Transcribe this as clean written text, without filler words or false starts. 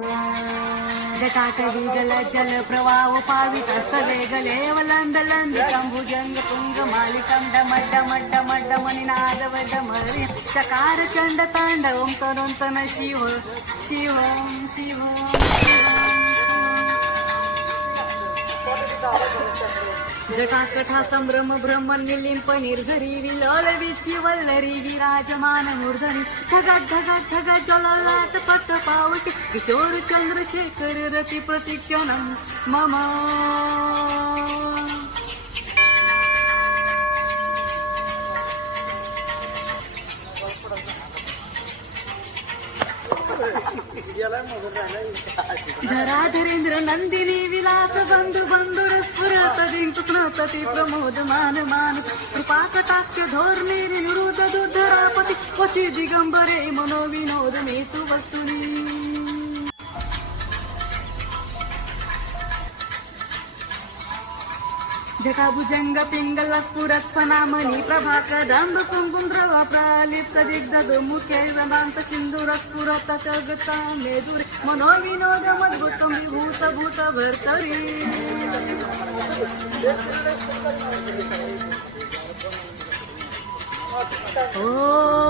जटाटवी गल जल प्रवाह पावित स्थले गले वलंद लंद कंभुजंग पुंग मालिकं डमड्ड मड्ड मड्ड मनिनाद वड मरि चकार चंड तांडव तनोंतन शिव शिव शिव जटाकठा संभ्रम भ्रम निलिंप निर्झरी विलोल विची वल्लरी विराजमान मूर्धनी ढगात ढगात ढगात जललाट पट पावटी किशोर चंद्रशेखर रती प्रतीक्षणं मम धराधरेंद्र नंदिनी विलास बंधु बंधुर स्फुरत दिंकुस्नतति प्रमोद मान मानस कृपा कटाक्ष धोरणे निरुद्ध दुधरापति क्वचि दिगंबरे मनोविनोद मेतु वस्तुनी जटाभुजंग पिंगल स्फुरत फनामणि प्रभाकदंब कुंकुम द्रव प्रालिप्त दिग्ध मुख्य रमांत सिंधुर स्फुरत जगता मेदुरे मनोविनोद मद्भुतम विभूत भूत भर्तरी ओ